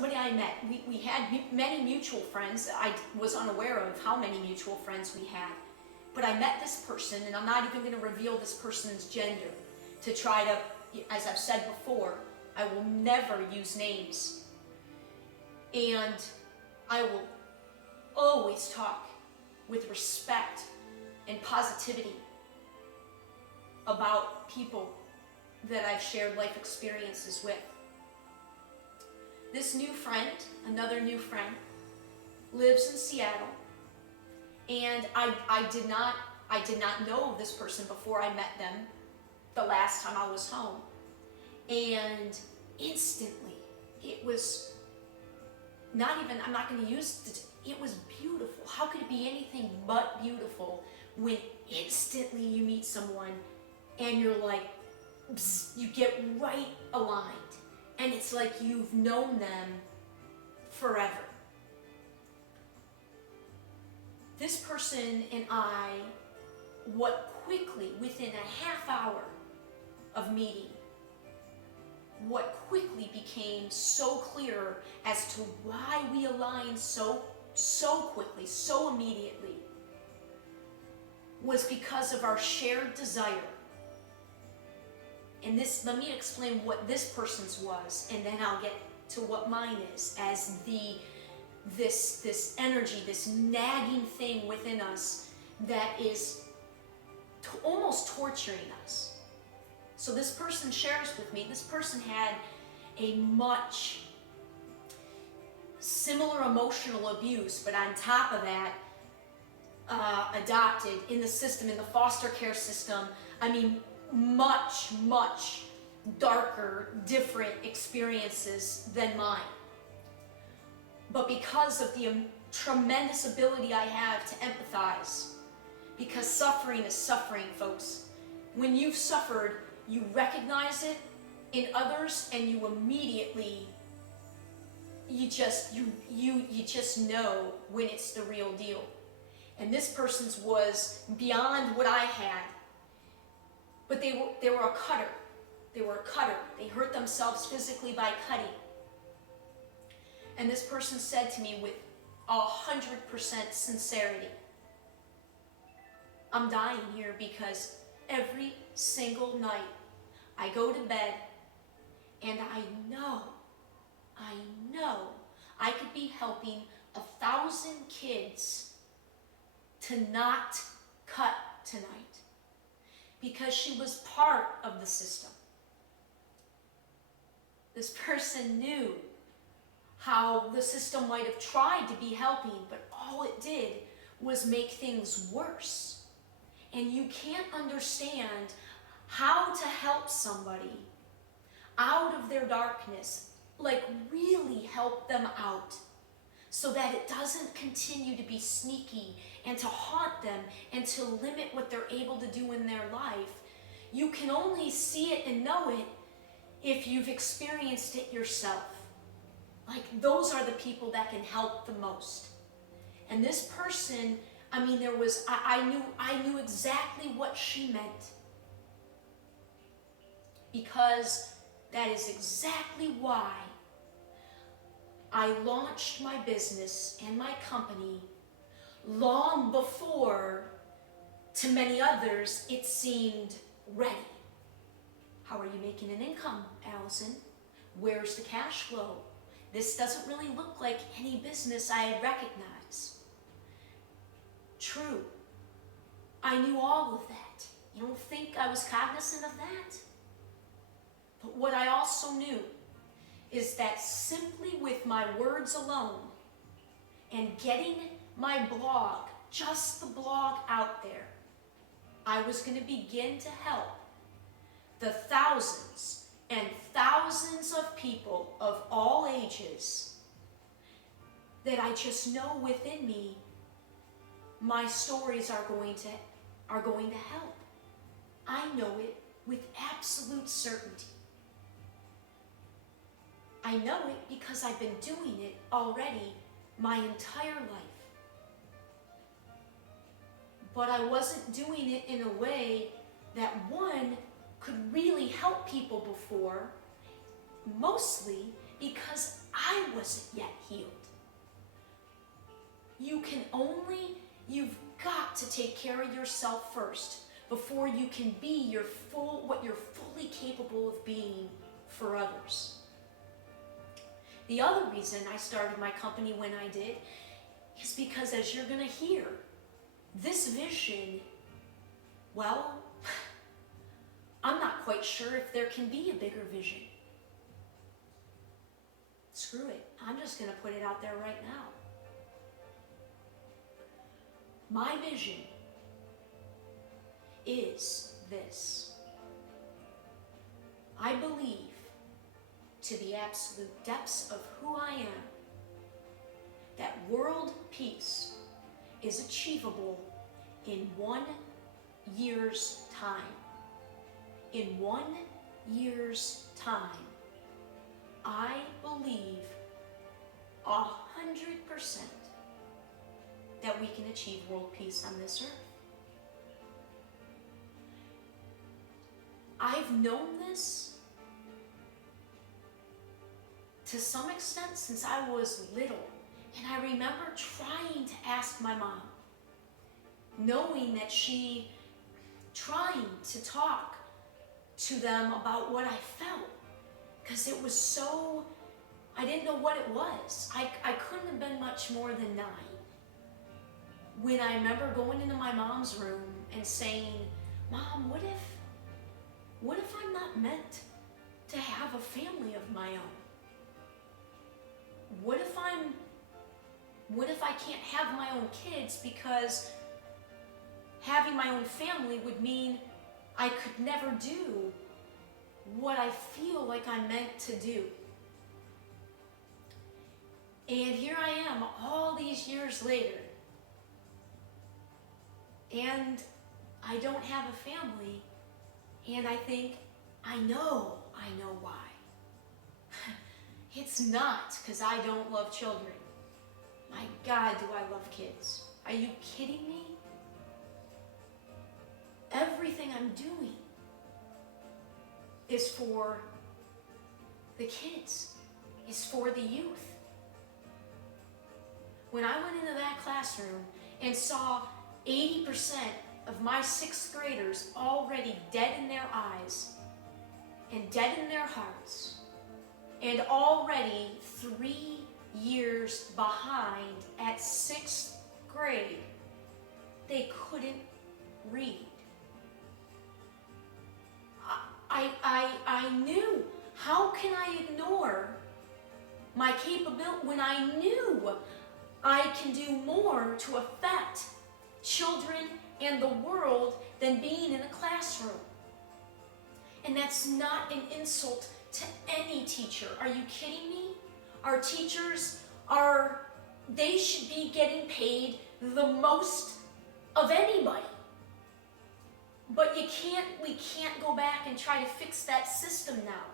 somebody I met. We had many mutual friends. I was unaware of how many mutual friends we had. But I met this person, and I'm not even going to reveal this person's gender to try to, as I've said before, I will never use names. And I will always talk with respect and positivity about people that I've shared life experiences with. This new friend, another new friend, lives in Seattle, and I did not know this person before I met them the last time I was home. And instantly, it was not even, I'm not going to use it was beautiful. How could it be anything but beautiful when instantly you meet someone and you're like, bzz, you get right aligned. And it's like you've known them forever. This person and I, what quickly, within a half hour of meeting, what quickly became so clear as to why we aligned so quickly, so immediately, was because of our shared desire. And this, let me explain what this person's was, and then I'll get to what mine is, as this energy, this nagging thing within us that is almost torturing us. So this person shares with me, this person had a much similar emotional abuse, but on top of that, adopted in the system, in the foster care system, I mean, much darker, different experiences than mine. But because of the tremendous ability I have to empathize, because suffering is suffering, folks. When you've suffered, you recognize it in others, and you immediately, you just know when it's the real deal. And this person's was beyond what I had. But they were a cutter. They were a cutter. They hurt themselves physically by cutting. And this person said to me with 100% sincerity, I'm dying here because every single night I go to bed and I know I could be helping 1,000 kids to not cut tonight, because she was part of the system. This person knew how the system might have tried to be helping, but all it did was make things worse. And you can't understand how to help somebody out of their darkness, like really help them out, so that it doesn't continue to be sneaky and to haunt them and to limit what they're able to do in their life. You can only see it and know it if you've experienced it yourself. Like, those are the people that can help the most. And this person, I mean, I knew exactly what she meant, because that is exactly why I launched my business and my company long before, to many others, it seemed ready. How are you making an income, Alyson? Where's the cash flow? This doesn't really look like any business I recognize. True, I knew all of that. You don't think I was cognizant of that? But what I also knew is that simply with my words alone and getting my blog, just the blog out there, I was going to begin to help the thousands and thousands of people of all ages that I just know within me, my stories are going to help. I know it with absolute certainty. I know it because I've been doing it already my entire life. But I wasn't doing it in a way that, one, could really help people before, mostly because I wasn't yet healed. You've got to take care of yourself first before you can be what you're fully capable of being for others. The other reason I started my company when I did is because, as you're going to hear, this vision, well, I'm not quite sure if there can be a bigger vision. Screw it. I'm just going to put it out there right now. My vision is this. I believe, to the absolute depths of who I am, that world peace is achievable in 1 year's time. In 1 year's time, I believe 100% that we can achieve world peace on this earth. I've known this to some extent since I was little, and I remember trying to ask my mom, knowing that trying to talk to them about what I felt, because it was so, I didn't know what it was. I couldn't have been much more than 9. When I remember going into my mom's room and saying, Mom, what if I'm not meant to have a family of my own? What if I can't have my own kids because having my own family would mean I could never do what I feel like I'm meant to do? And here I am all these years later, and I don't have a family, and I think, I know why. It's not because I don't love children. My God, do I love kids. Are you kidding me? Everything I'm doing is for the kids, is for the youth. When I went into that classroom and saw 80% of my 6th graders already dead in their eyes and dead in their hearts, and already 3 years behind at 6th grade, they couldn't read. I knew, how can I ignore my capability when I knew I can do more to affect children and the world than being in a classroom? And that's not an insult to any teacher. Are you kidding me? Our teachers they should be getting paid the most of anybody. But we can't go back and try to fix that system now.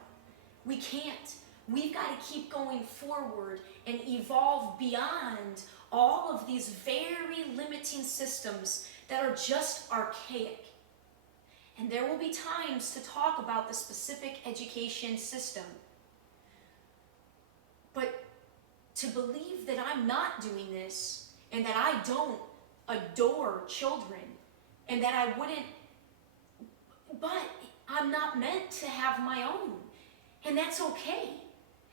We can't. We've got to keep going forward and evolve beyond all of these very limiting systems that are just archaic. And there will be times to talk about the specific education system. But to believe that I'm not doing this, and that I don't adore children, and that I wouldn't, but I'm not meant to have my own. And that's okay.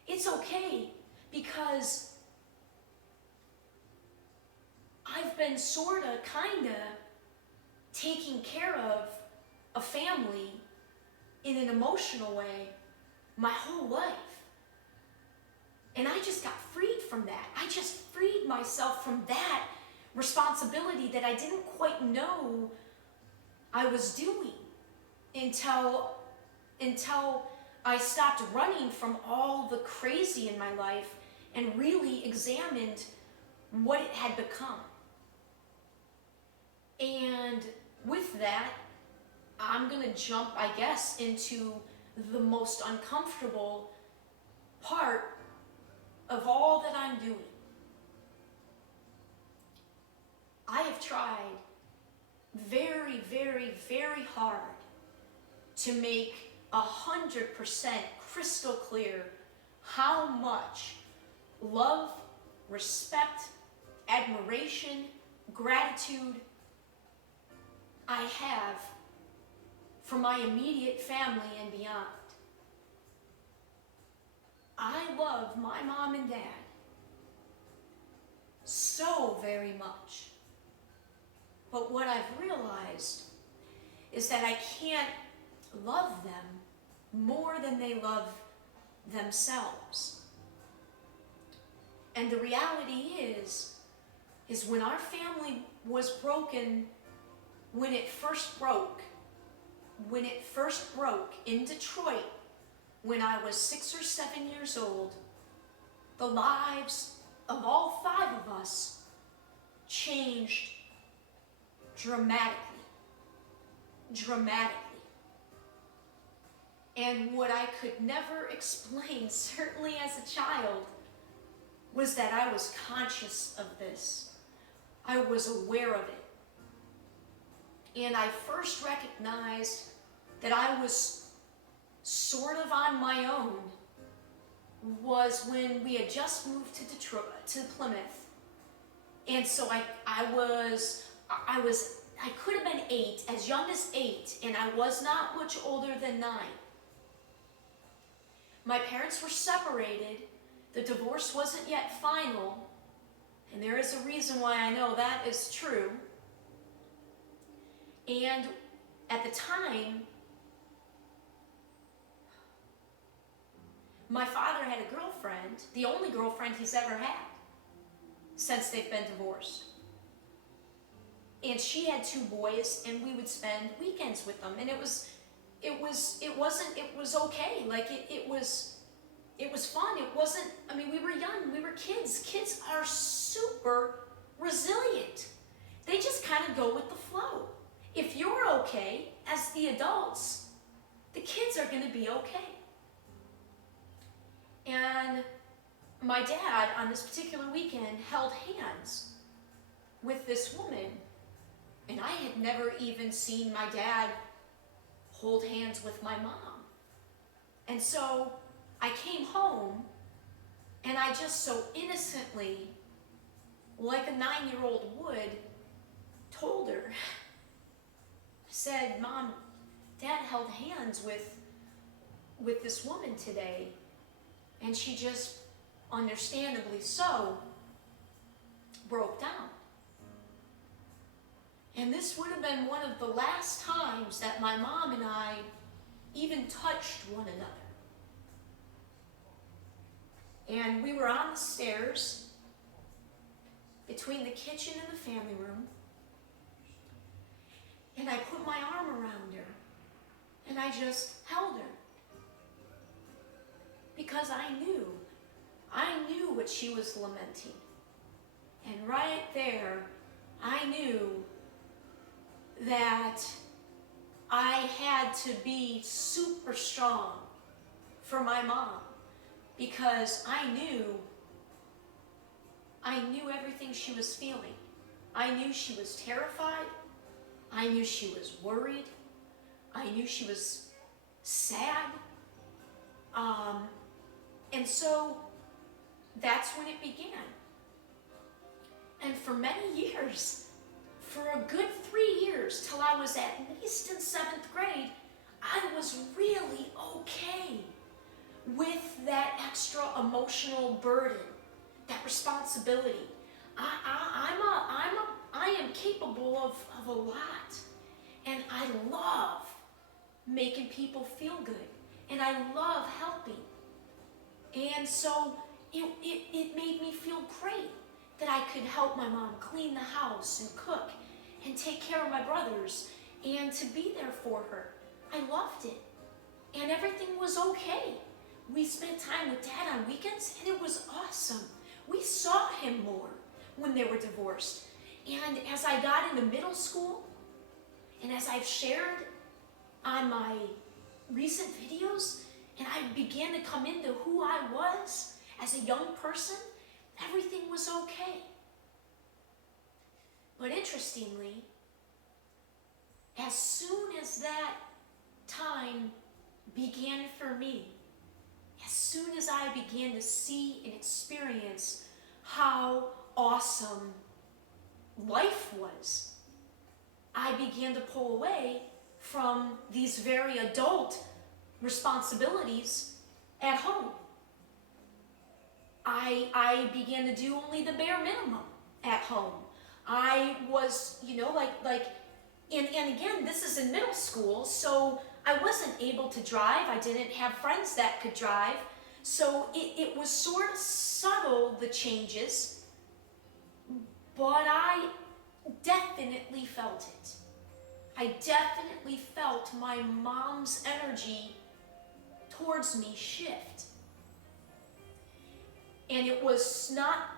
It's okay, because I've been sorta, kinda taking care of a family in an emotional way my whole life. And I just got freed from that. I just freed myself from that responsibility that I didn't quite know I was doing until I stopped running from all the crazy in my life and really examined what it had become. And with that, I'm gonna jump, I guess, into the most uncomfortable part of all that I'm doing. I have tried very, very, very hard to make 100% crystal clear how much love, respect, admiration, gratitude I have for my immediate family and beyond. I love my mom and dad so very much. But what I've realized is that I can't love them more than they love themselves. And the reality is when our family was broken, when it first broke in Detroit, when I was 6 or 7 years old, the lives of all 5 of us changed dramatically. And what I could never explain, certainly as a child, was that I was conscious of this. I was aware of it. And I first recognized that I was sort of on my own was when we had just moved to Plymouth. And so I could have been 8, as young as 8, and I was not much older than 9. My parents were separated. The divorce wasn't yet final, and there is a reason why I know that is true. And at the time, my father had a girlfriend, the only girlfriend he's ever had since they've been divorced. And she had 2 boys, and we would spend weekends with them. And it was okay. Like it was fun. It wasn't, I mean, we were young, we were kids. Kids are super resilient. They just kind of go with the flow. If you're okay, as the adults, the kids are going to be okay. And my dad, on this particular weekend, held hands with this woman. And I had never even seen my dad hold hands with my mom. And so I came home, and I just so innocently, like a 9-year-old would, told her, I said, Mom, Dad held hands with this woman today. And she just, understandably so, broke down. And this would have been one of the last times that my mom and I even touched one another. And we were on the stairs between the kitchen and the family room. And I put my arm around her, and I just held her. Because I knew what she was lamenting. And right there, I knew that I had to be super strong for my mom, because I knew everything she was feeling. I knew she was terrified. I knew she was worried. I knew she was sad. And so that's when it began. And for many years, for a good 3 years, till I was at least in 7th grade, I was really okay with that extra emotional burden, that responsibility. I am capable of a lot, and I love making people feel good, and I love helping. And so it made me feel great that I could help my mom clean the house and cook and take care of my brothers and to be there for her. I loved it, and everything was okay. We spent time with Dad on weekends, and it was awesome. We saw him more when they were divorced. And as I got into middle school, and as I've shared on my recent videos, and I began to come into who I was as a young person, everything was okay. But interestingly, as soon as that time began for me, as soon as I began to see and experience how awesome life was, I began to pull away from these very adult responsibilities at home. I began to do only the bare minimum at home. I was, and again, this is in middle school, so I wasn't able to drive. I didn't have friends that could drive. So it was sort of subtle, the changes, but I definitely felt it. I definitely felt my mom's energy towards me shift. And it was not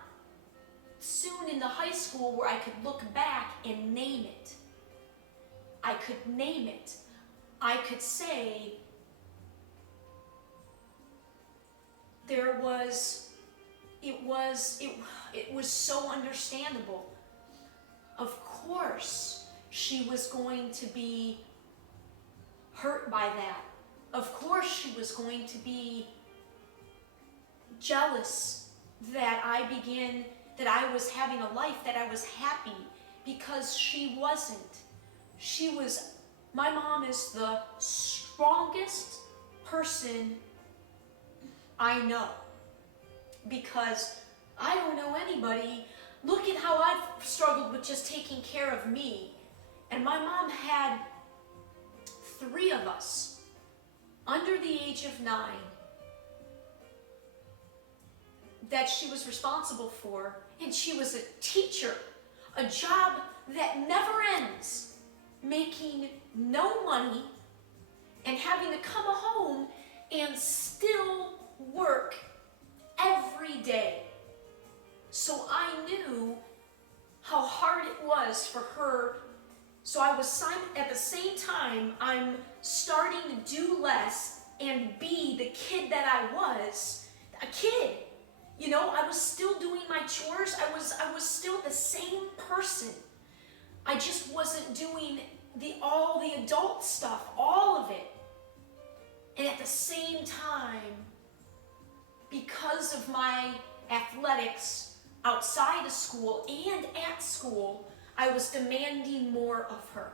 soon into high school where I could look back and name it. I could name it. I could say it was so understandable. Of course, she was going to be hurt by that. Of course, she was going to be jealous that I was having a life, that I was happy, because she wasn't. My mom is the strongest person I know, because I don't know anybody. Look at how I've struggled with just taking care of me. And my mom had 3 of us under the age of 9 that she was responsible for, and she was a teacher, a job that never ends, making no money and having to come home and still work every day. So I knew how hard it was for her. So I was at the same time, I'm starting to do less and be the kid that I was, a kid. I was still doing my chores. I was still the same person. I just wasn't doing all the adult stuff, all of it. And at the same time, because of my athletics outside of school and at school, I was demanding more of her.